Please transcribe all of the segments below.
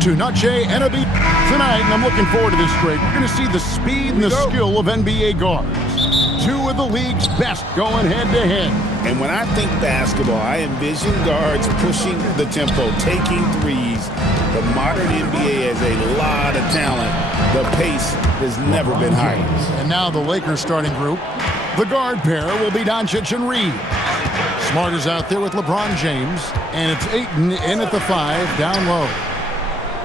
to Noche Enabi tonight, and I'm looking forward to this break. We're going to see the speed and the skill of NBA guards. Two of the league's best going head-to-head. And when I think basketball, I envision guards pushing the tempo, taking threes. The modern NBA has a lot of talent. The pace has never been higher. And now the Lakers starting group. The guard pair will be Doncic and Reed. Smart is out there with LeBron James, and it's Ayton in at the 5, down low.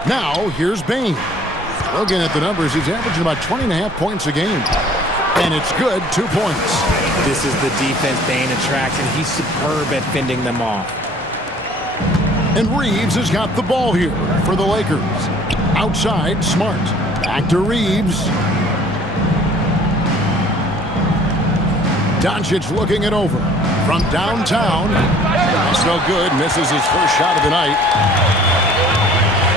Now, here's Bane. Looking at the numbers, he's averaging about 20.5 points a game. And it's good, 2 points. This is the defense Bane attracts, and he's superb at fending them off. And Reeves has got the ball here for the Lakers. Outside, Smart. Back to Reeves. Doncic looking it over. From downtown. That's no good. Misses his first shot of the night.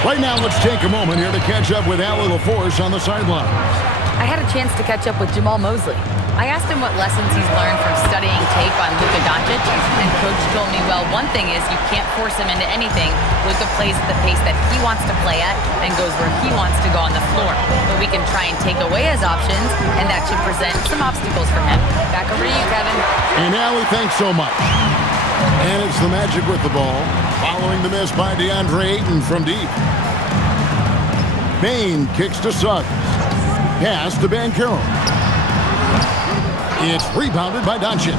Right now, let's take a moment here to catch up with Allie LaForce on the sidelines. I had a chance to catch up with Jamal Mosley. I asked him what lessons he's learned from studying tape on Luka Doncic, and Coach told me, well, one thing is you can't force him into anything. Luka plays at the pace that he wants to play at and goes where he wants to go on the floor. But we can try and take away his options, and that should present some obstacles for him. Back over to you, Kevin. And Allie, thanks so much. And it's the Magic with the ball, following the miss by DeAndre Ayton from deep. Bane kicks to Suggs. Pass to Banchero. It's rebounded by Doncic.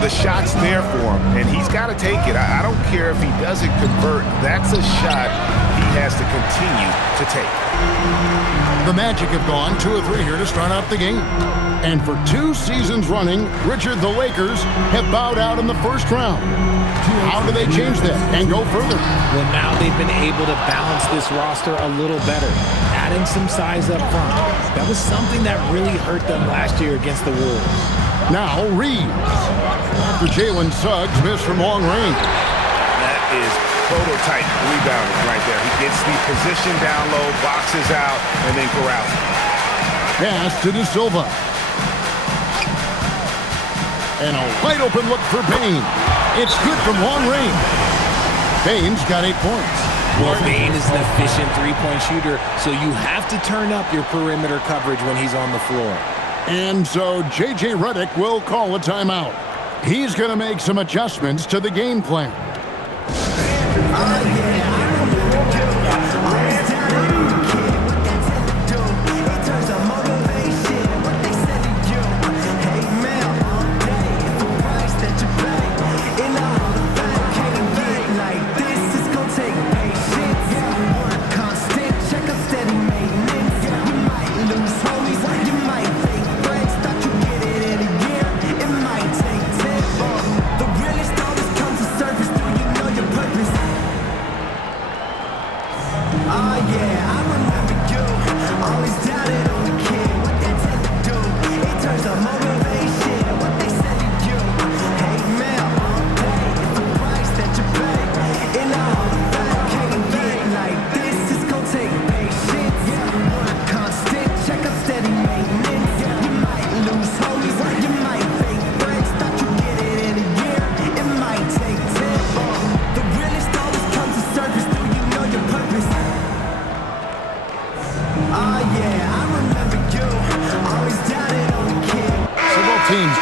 The shot's there for him, and he's got to take it. I don't care if he doesn't convert. That's a shot he has to continue to take. The Magic have gone 2 of 3 here to start out the game. And for 2 seasons running, Richard, the Lakers have bowed out in the first round. How do they change that and go further? Well, now they've been able to balance this roster a little better, adding some size up front. That was something that really hurt them last year against the Wolves. Now Reeves. After Jalen Suggs missed from long range. That is prototype rebounding right there. He gets the position down low, boxes out, and then corrals it. Pass to De Silva. And a wide open look for Bane. It's good from long range. Bane's got 8 points. Well, Bane is an efficient three-point shooter, so you have to turn up your perimeter coverage when he's on the floor. And so J.J. Redick will call a timeout. He's going to make some adjustments to the game plan.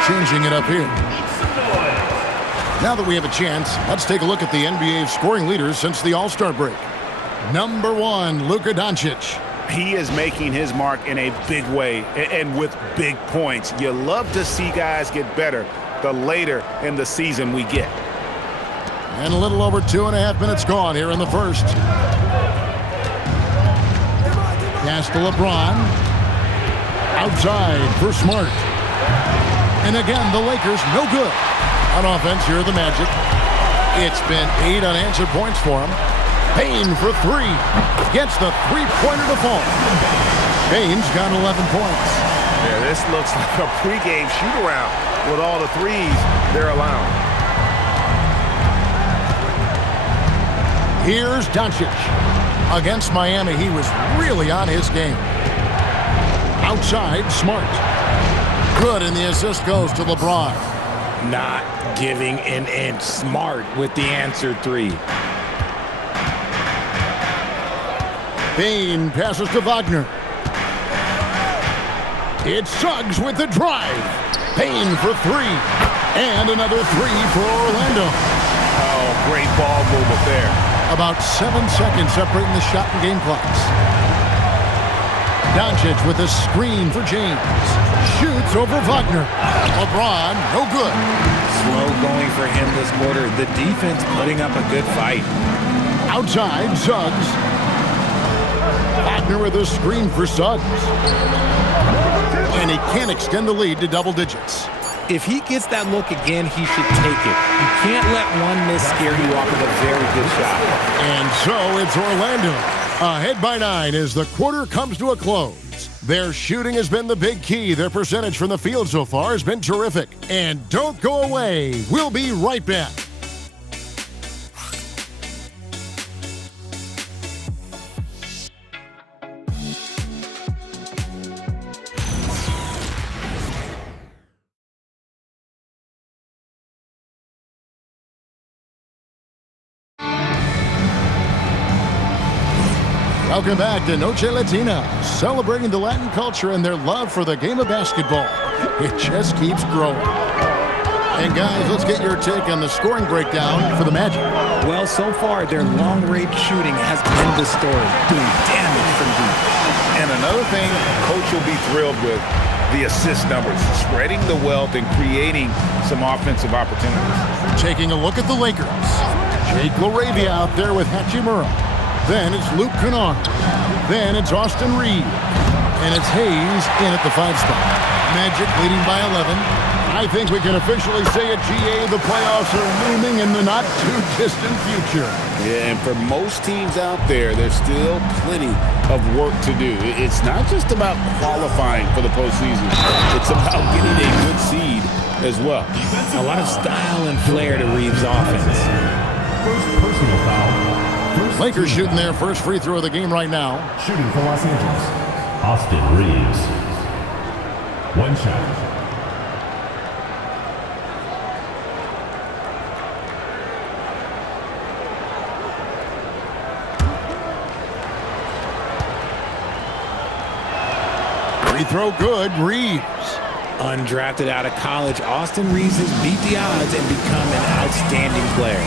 Changing it up here. Now that we have a chance, let's take a look at the NBA scoring leaders since the All-Star break. Number 1, Luka Doncic. He is making his mark in a big way and with big points. You love to see guys get better the later in the season we get. And a little over 2.5 minutes gone here in the first. Pass to LeBron. Outside for Smart. And again, the Lakers no good. On offense, here are the Magic. It's been 8 unanswered points for him. Bane for 3. Gets the three-pointer to fall. Bane's got 11 points. Yeah, this looks like a pregame shoot-around with all the threes they're allowing. Here's Doncic. Against Miami, he was really on his game. Outside, Smart. Good, and the assist goes to LeBron. Not giving an inch. Smart with the answered 3. Bane passes to Wagner. It's Suggs with the drive. Bane for three. And another three for Orlando. Oh, great ball movement there. About 7 seconds separating the shot and game clocks. Doncic with a screen for James. Shoots over Wagner. LeBron, no good. Slow going for him this quarter. The defense putting up a good fight. Outside, Suggs. Wagner with a screen for Suggs. And he can't extend the lead to double digits. If he gets that look again, he should take it. You can't let one miss scare you off of a very good shot. And so it's Orlando ahead by 9 as the quarter comes to a close. Their shooting has been the big key. Their percentage from the field so far has been terrific. And don't go away. We'll be right back. Welcome back to Noche Latina, celebrating the Latin culture and their love for the game of basketball. It just keeps growing. And guys, let's get your take on the scoring breakdown for the Magic. Well, so far, their long-range shooting has been the story, doing damage from deep. And another thing Coach will be thrilled with, the assist numbers, spreading the wealth and creating some offensive opportunities. Taking a look at the Lakers. Jake LaRavia out there with Hachimura. Then it's Luke Kennard. Then it's Austin Reed. And it's Hayes in at the 5 spot. Magic leading by 11. I think we can officially say at GA the playoffs are looming in the not-too-distant future. Yeah, and for most teams out there, there's still plenty of work to do. It's not just about qualifying for the postseason. It's about getting a good seed as well. A lot of style and flair to Reeves' offense. First personal foul. Lakers shooting their first free throw of the game right now. Shooting for Los Angeles, Austin Reeves. One shot. Free throw good, Reeves. Undrafted out of college, Austin Reeves has beat the odds and become an outstanding player.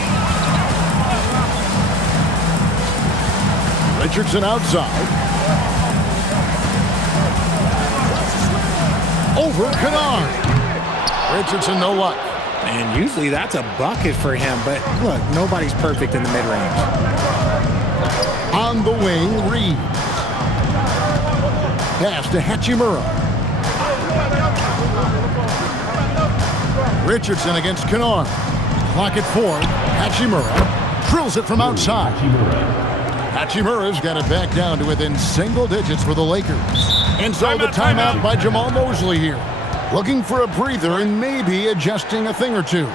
Richardson outside. Over Kennard. Richardson, no luck. And usually that's a bucket for him, but look, nobody's perfect in the mid-range. On the wing, Reeves. Pass to Hachimura. Richardson against Kennard. Clock at 4. Hachimura drills it from outside. Hachimura's got it back down to within single digits for the Lakers. And so the timeout by Jamal Mosley here. Looking for a breather and maybe adjusting a thing or two.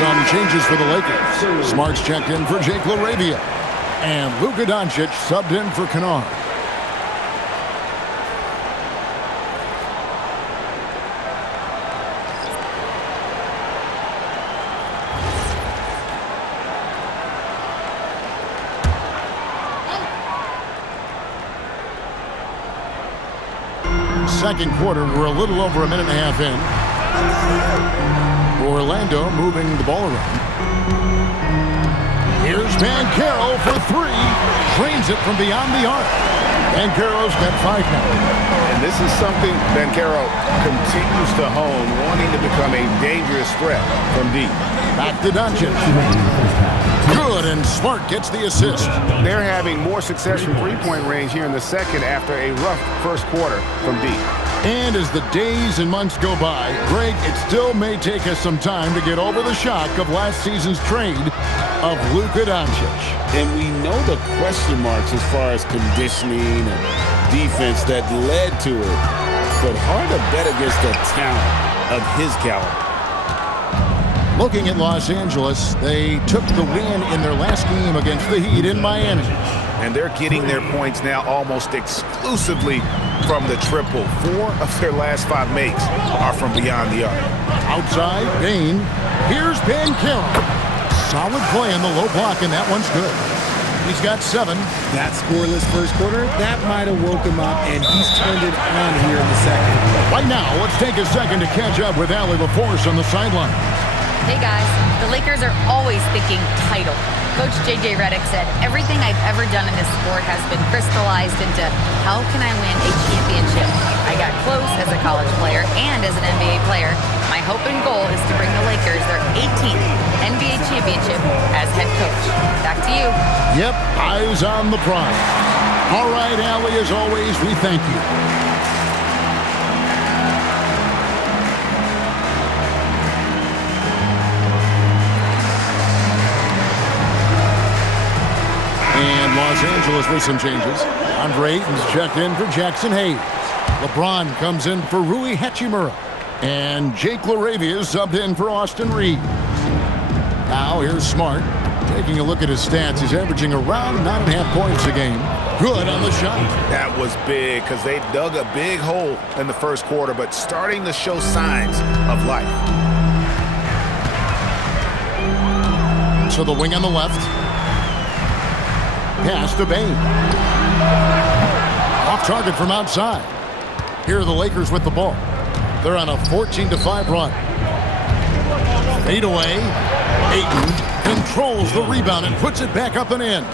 Some changes for the Lakers. Smart's checked in for Jake LaRavia. And Luka Doncic subbed in for Kennard. second quarter. We're a little over a minute and a half in. Orlando moving the ball around. Here's Banchero for three. Drains it from beyond the arc. Banchero's got 5 now. And this is something Banchero continues to hone, wanting to become a dangerous threat from deep. Back to Doncic. Good, and Smart gets the assist. They're having more success from three-point range here in the second after a rough first quarter from deep. And as the days and months go by, Greg, it still may take us some time to get over the shock of last season's trade of Luka Doncic. And we know the question marks as far as conditioning and defense that led to it. But hard to bet against the talent of his caliber. Looking at Los Angeles, they took the win in their last game against the Heat in Miami. And they're getting their points now almost exclusively from the triple. 4 of their last 5 makes are from beyond the arc. Outside, Bane. Here's Banchero. Solid play in the low block, and that one's good. He's got 7. That scoreless first quarter, that might have woke him up, and he's turned it on here in the second. Right now, let's take a second to catch up with Allie LaForce on the sideline. Hey guys, the Lakers are always thinking title. Coach J.J. Redick said, everything I've ever done in this sport has been crystallized into how can I win a championship? I got close as a college player and as an NBA player. My hope and goal is to bring the Lakers their 18th NBA championship as head coach. Back to you. Yep, eyes on the prize. All right, Allie, as always, we thank you. And Los Angeles with some changes. Andre Ayton's checked in for Jackson Hayes. LeBron comes in for Rui Hachimura. And Jake LaRavia subbed in for Austin Reeves. Now here's Smart. Taking a look at his stats, he's averaging around 9.5 points a game. Good on the shot. That was big because they dug a big hole in the first quarter, but starting to show signs of life. So the wing on the left. Pass to Bane. Off target from outside. Here are the Lakers with the ball. They're on a 14-5 run. Fade away. Ayton controls the rebound and puts it back up and in.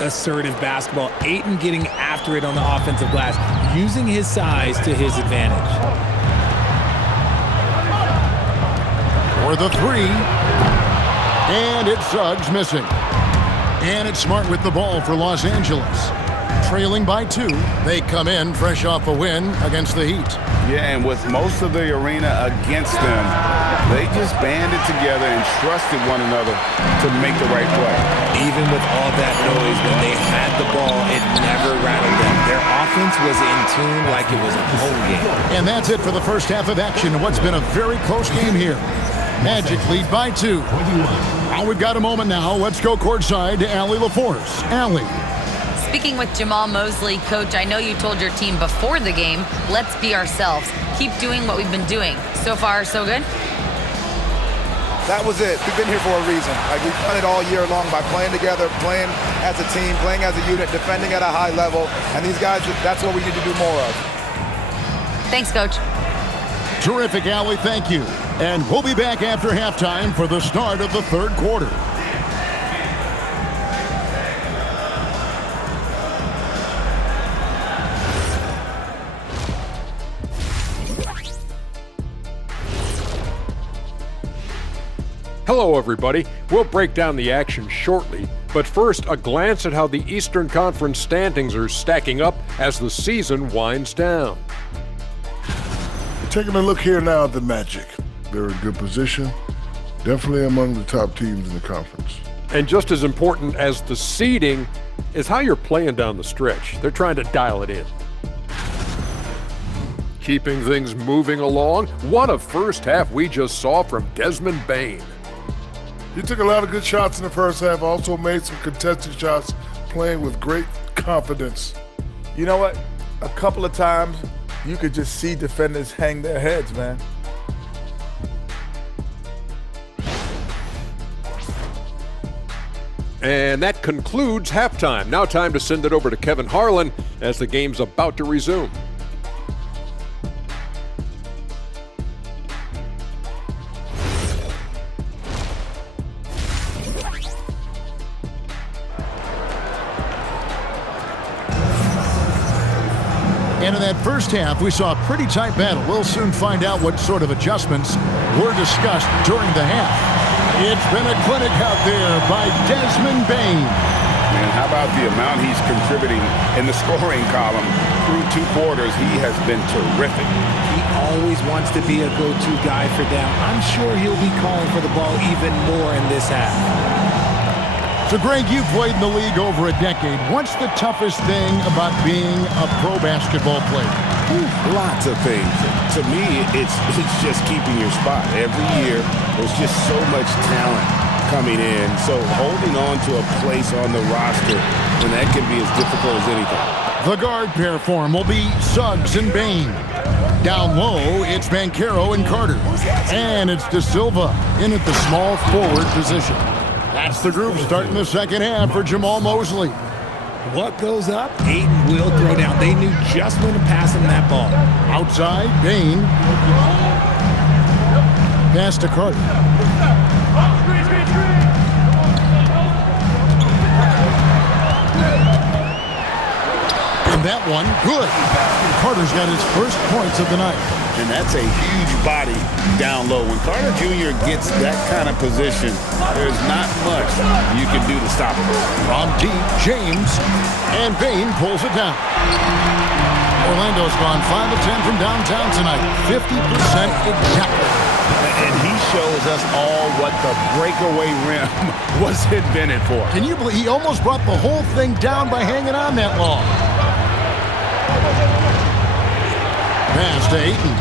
Assertive basketball. Ayton getting after it on the offensive glass, using his size to his advantage. For the 3. And it's Suggs missing. And it's Smart with the ball for Los Angeles. Trailing by 2, they come in fresh off a win against the Heat. Yeah, and with most of the arena against them, they just banded together and trusted one another to make the right play. Even with all that noise, when they had the ball, it never rattled them. Their offense was in tune like it was a home game. And that's it for the first half of action in what's been a very close game here. Magic lead by 2. Well, we've got a moment now. Let's go courtside to Allie LaForce. Allie. Speaking with Jamal Mosley, Coach, I know you told your team before the game, let's be ourselves. Keep doing what we've been doing. So far, so good? That was it. We've been here for a reason. Like, we've done it all year long by playing together, playing as a team, playing as a unit, defending at a high level. And these guys, that's what we need to do more of. Thanks, Coach. Terrific, Allie. Thank you. And we'll be back after halftime for the start of the third quarter. Hello, everybody. We'll break down the action shortly, but first, a glance at how the Eastern Conference standings are stacking up as the season winds down. Taking a look here now at the Magic. They're in good position, definitely among the top teams in the conference. And just as important as the seeding is how you're playing down the stretch. They're trying to dial it in. Keeping things moving along, what a first half we just saw from Desmond Bane. He took a lot of good shots in the first half, also made some contested shots, playing with great confidence. You know what? A couple of times, you could just see defenders hang their heads, man. And that concludes halftime. Now time to send it over to Kevin Harlan as the game's about to resume. And in that first half, we saw a pretty tight battle. We'll soon find out what sort of adjustments were discussed during the half. It's been a clinic out there by Desmond Bane. And how about the amount he's contributing in the scoring column? Through 2 quarters, he has been terrific. He always wants to be a go-to guy for them. I'm sure he'll be calling for the ball even more in this half. So, Greg, you played in the league over a decade. What's the toughest thing about being a pro basketball player? Lots of things. To me, it's just keeping your spot. Every year, there's just so much talent coming in. So holding on to a place on the roster, and that can be as difficult as anything. The guard pair form will be Suggs and Bane. Down low, it's Banchero and Carter. And it's De Silva in at the small forward position. That's the group starting the second half for Jamahl Mosley. What goes up? Ayton will throw down. They knew just when to pass him that ball. Outside, Bane. Pass to Carter. And that one, good. Carter's got his first points of the night. And that's a huge body down low. When Carter Jr. gets that kind of position, there's not much you can do to stop him. From deep, James, and Bane pulls it down. Orlando's gone 5 of 10 from downtown tonight, 50% exactly. And he shows us all what the breakaway rim was invented for. Can you believe he almost brought the whole thing down by hanging on that long? Pass to Ayton.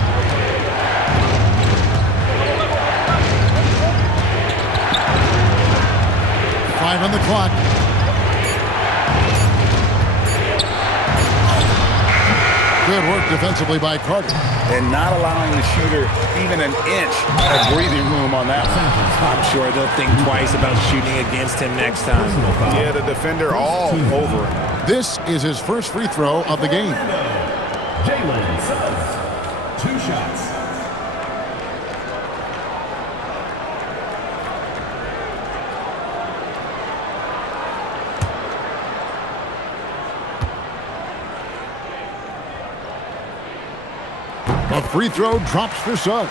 Five on the clock. Good work defensively by Carter. And not allowing the shooter even an inch of breathing room on that one. I'm sure they'll think twice about shooting against him next time. Yeah, the defender all over him. This is his first free throw of the game. Jalen Suggs, 2 shots. A free throw drops for Suggs.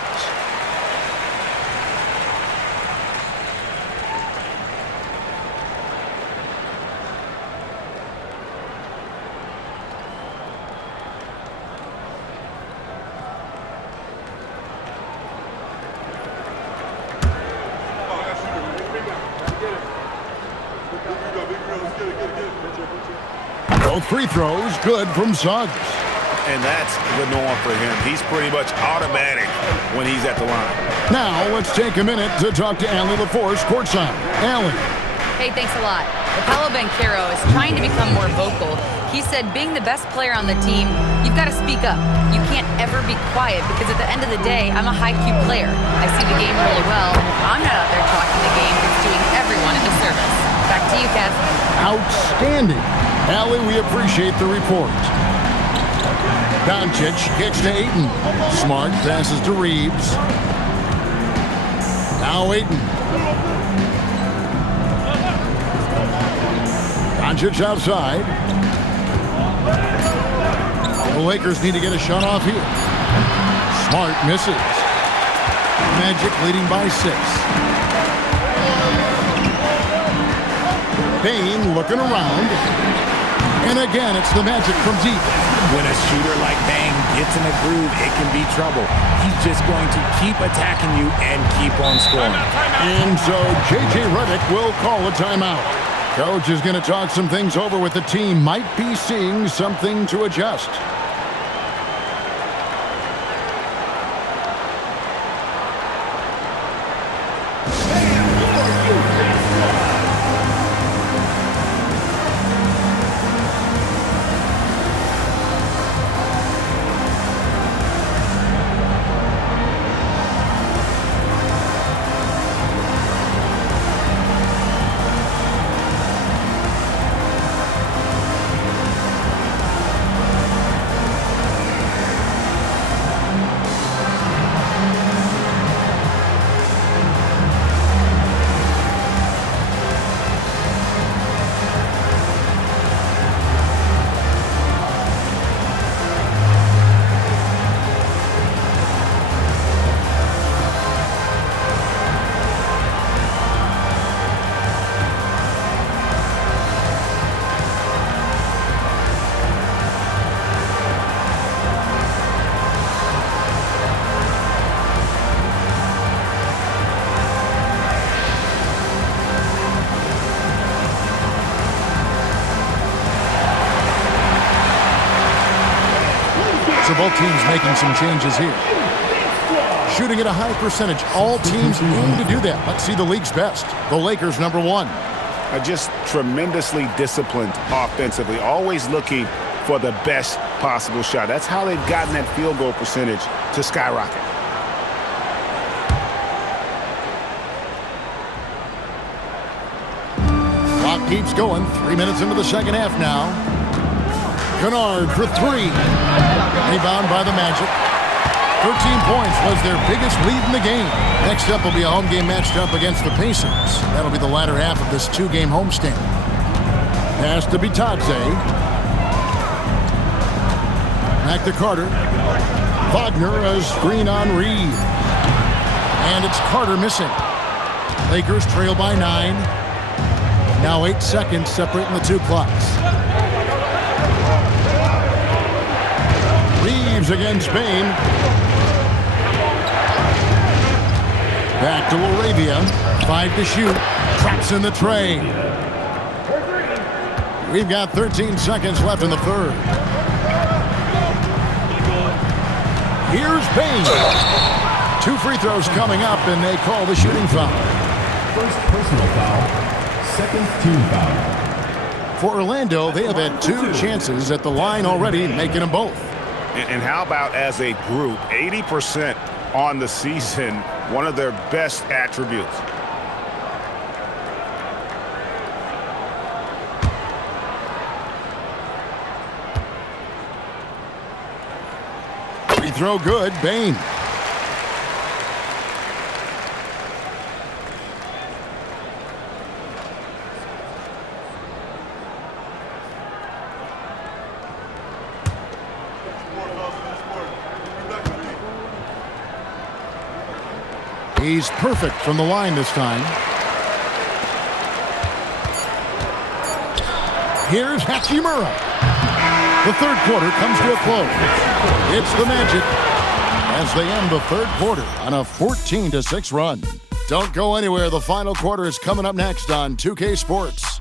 Both free throws good from Suggs. And that's the norm for him. He's pretty much automatic when he's at the line. Now let's take a minute to talk to Allie LaForce courtside. Allie. Hey, thanks a lot. Paolo Banchero is trying to become more vocal. He said being the best player on the team, you've got to speak up. You can't ever be quiet because at the end of the day, I'm a high-Q player. I see the game really well, and if I'm not out there talking the game, it's doing everyone a disservice. Back to you, Kev. Outstanding. Allie, we appreciate the report. Doncic kicks to Ayton. Smart passes to Reeves. Now Ayton. Doncic outside. The Lakers need to get a shot off here. Smart misses. Magic leading by 6. Bane looking around. And again, it's the Magic from deep. When a shooter like Bane gets in a groove, it can be trouble. He's just going to keep attacking you and keep on scoring. And so J.J. Redick will call a timeout. Coach is going to talk some things over with the team. Might be seeing something to adjust. So both teams making some changes here. Shooting at a high percentage. All teams aim to do that. Let's see the league's best. The Lakers, number 1. Just tremendously disciplined offensively, always looking for the best possible shot. That's how they've gotten that field goal percentage to skyrocket. Clock keeps going. 3 minutes into the second half now. Kennard for 3. Rebound by the Magic. 13 points was their biggest lead in the game. Next up will be a home game matched up against the Pacers. That'll be the latter half of this 2-game homestand. Pass to Bitadze. Back to Carter. Wagner, a screen on Reed. And it's Carter missing. Lakers trail by 9. Now 8 seconds separating the two clocks. Reeves against Bane. Back to Laravia. 5 to shoot. Traps in the tray. We've got 13 seconds left in the third. Here's Bane. 2 free throws coming up, and they call the shooting foul. First personal foul. Second team foul. For Orlando, they have had 2 chances at the line already, making them both. And how about as a group, 80% on the season, one of their best attributes. Free throw good, Bane. He's perfect from the line this time. Here's Hachimura. The third quarter comes to a close. It's the Magic as they end the third quarter on a 14-6 run. Don't go anywhere. The final quarter is coming up next on 2K Sports.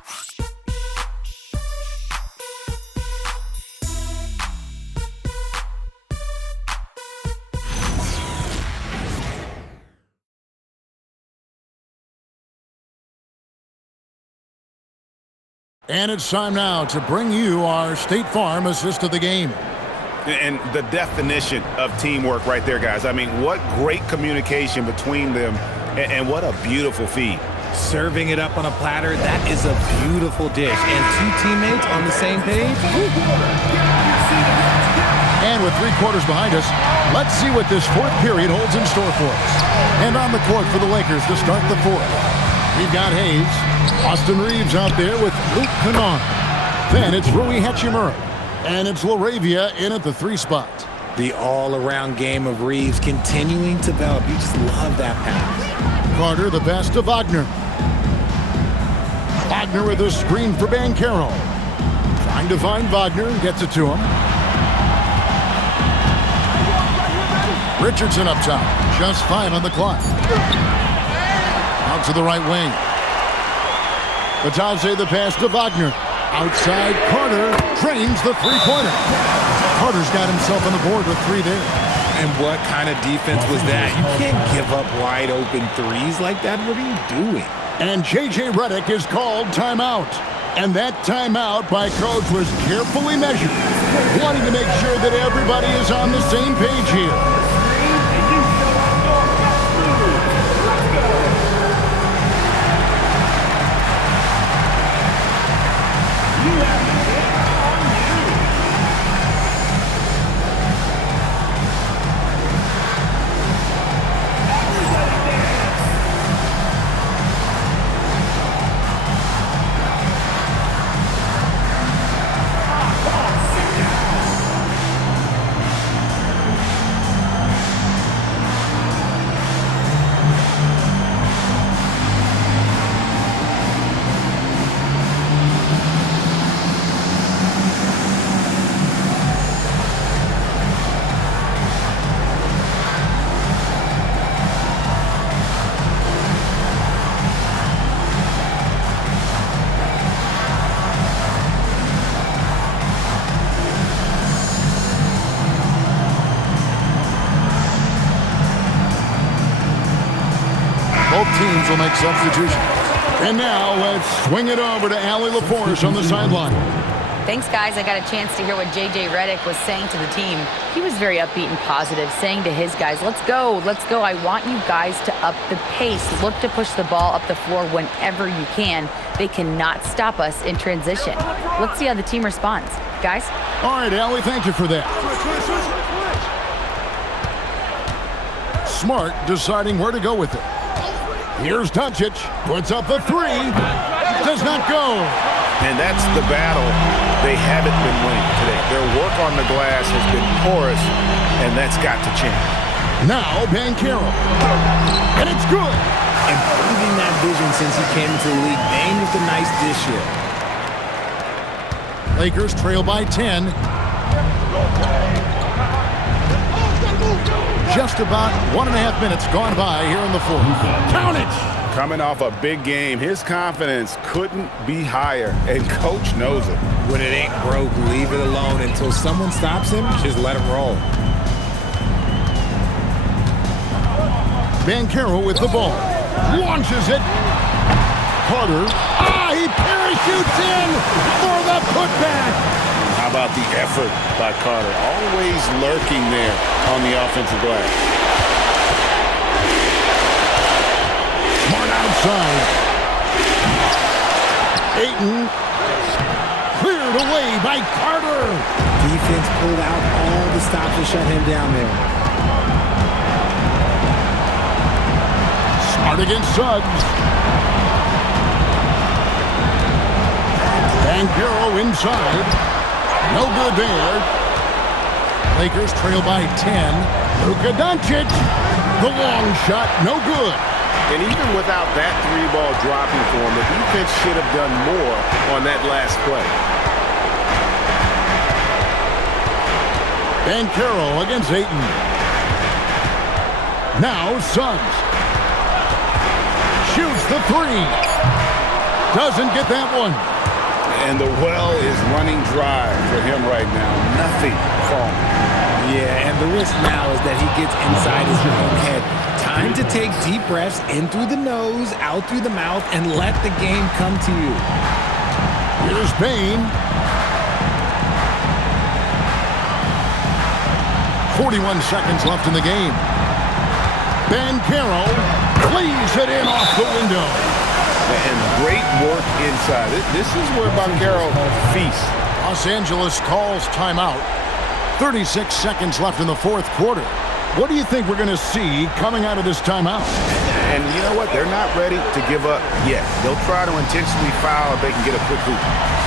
And it's time now to bring you our State Farm assist of the game. And the definition of teamwork right there, guys. I mean, what great communication between them, and what a beautiful feed. Serving it up on a platter, that is a beautiful dish. And 2 teammates on the same page. And with 3 quarters behind us, let's see what this fourth period holds in store for us. And on the court for the Lakers to start the fourth, we've got Hayes. Austin Reeves out there with Luke Kennard. Then it's Rui Hachimura. And it's Laravia in at the 3 spot. The all-around game of Reeves continuing to develop. You just love that pass. Carter, the pass to Wagner. Wagner with a screen for Banchero. Trying to find Wagner, gets it to him. Richardson up top. Just 5 on the clock. Out to the right wing. Bitadze the pass to Wagner. Outside, Carter drains the 3-pointer. Carter's got himself on the board with 3 there. And what kind of defense was that? You can't give up wide open threes like that. What are you doing? And J.J. Redick is called timeout. And that timeout by coach was carefully measured, wanting to make sure that everybody is on the same page here. teams will make substitutions. And now let's swing it over to Allie LaForce on the sideline. Thanks, guys. I got a chance to hear what J.J. Redick was saying to the team. He was very upbeat and positive, saying to his guys, let's go, let's go. I want you guys to up the pace. Look to push the ball up the floor whenever you can. They cannot stop us in transition. Let's see how the team responds. Guys? All right, Allie, thank you for that. Smart deciding where to go with it. Here's Doncic. Puts up the three. Does not go. And that's the battle they haven't been winning today. Their work on the glass has been porous, and that's got to change. Now, Banchero. And it's good. Improving that vision since he came into the league. Bane with a nice dish here. Lakers trail by 10. Just about 1.5 minutes gone by here in the fourth. Count it! Coming off a big game, his confidence couldn't be higher, and Coach knows it. When it ain't broke, leave it alone. Until someone stops him, just let him roll. Banchero with the ball. Launches it. Carter. He parachutes in for the putback. How about the effort by Carter? Always lurking there on the offensive glass. Smart outside. Ayton. Cleared away by Carter. Defense pulled out all the stops to shut him down there. Smart against Suggs. Banchero inside. No good there. Lakers trail by 10. Luka Doncic. The long shot, no good. And even without that three ball dropping for him, the defense should have done more on that last play. Banchero against Ayton. Now Suggs. Shoots the three. Doesn't get that one. And the well is running dry for him right now. Nothing falling. Yeah, and the risk now is that he gets inside his own head. Time to take deep breaths in through the nose, out through the mouth, and let the game come to you. Here's Bane. 41 seconds left in the game. Banchero flees it in off the window. And great work inside. This is where Banchero feasts. Los Angeles calls timeout. 36 seconds left in the fourth quarter. What do you think we're going to see coming out of this timeout? And you know what? They're not ready to give up yet. They'll try to intentionally foul if they can get a quick hoop.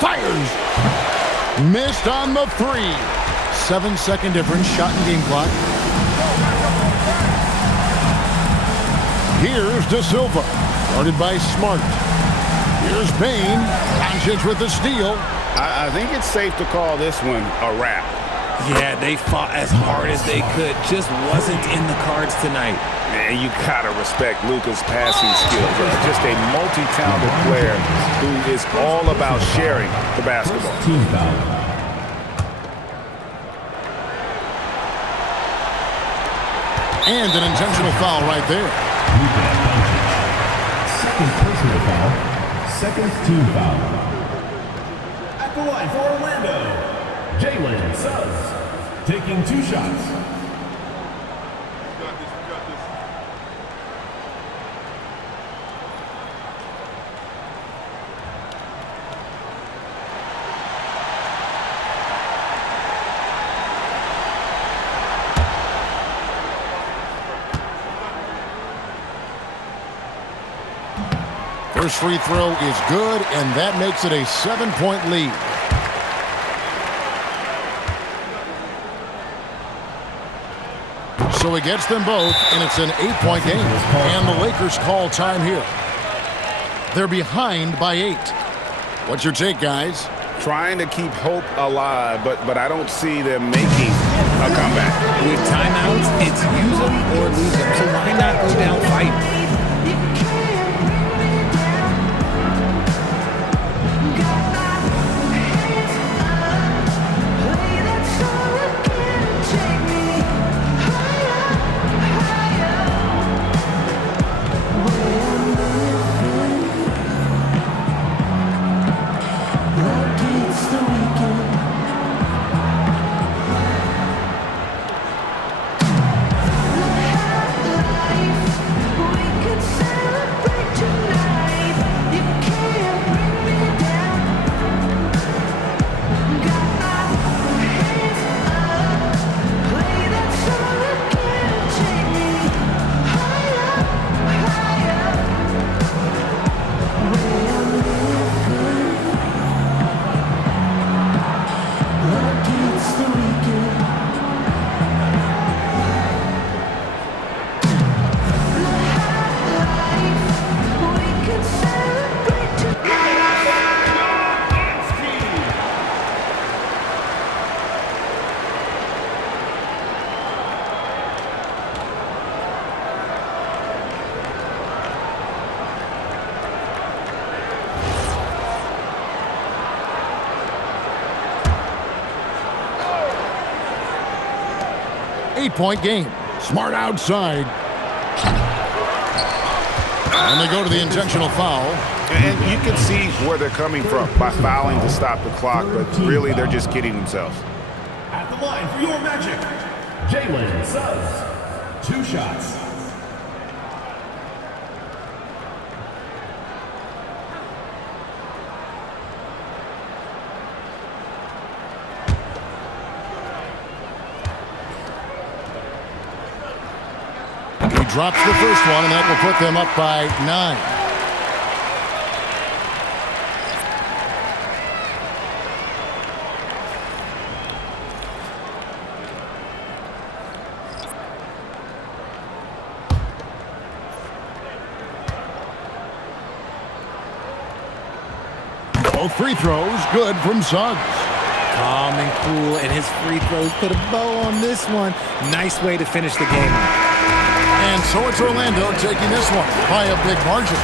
Fires. Missed on the three. 7-second difference. Shot and game clock. Here's De Silva. Guarded by Smart. Here's Bane. Doncic with the steal. I think it's safe to call this one a wrap. Yeah, they fought as hard as they could. Just wasn't in the cards tonight. Man, you gotta respect Luka's passing skills. Just a multi-talented player who is all about sharing the basketball. Team foul. And an intentional foul right there. Second personal foul. Second team foul. At the line for Orlando, Jalen Suggs taking 2 shots. First free throw is good, and that makes it a 7-point lead. So he gets them both, and it's an 8-point game. And the Lakers call time here. They're behind by 8. What's your take, guys? Trying to keep hope alive, but I don't see them making a comeback. With timeouts, it's use them or lose them. So why not go down fighting? Eight-point game. Smart outside. And they go to the intentional foul. And you can see where they're coming from by fouling to stop the clock, but really they're just kidding themselves. At the line for your Magic, Jalen Suggs. 2 shots. He drops the first one, and that will put them up by 9. Both free throws good from Suggs. Calm and cool, and his free throws put a bow on this one. Nice way to finish the game. And so it's Orlando taking this one by a big margin.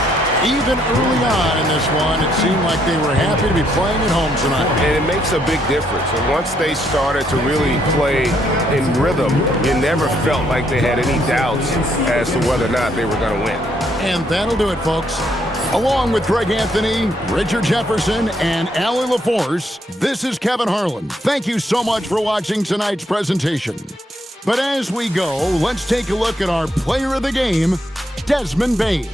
Even early on in this one, it seemed like they were happy to be playing at home tonight. And it makes a big difference. And once they started to really play in rhythm, you never felt like they had any doubts as to whether or not they were going to win. And that'll do it, folks. Along with Greg Anthony, Richard Jefferson, and Allie LaForce, this is Kevin Harlan. Thank you so much for watching tonight's presentation. But as we go, let's take a look at our player of the game, Desmond Bane.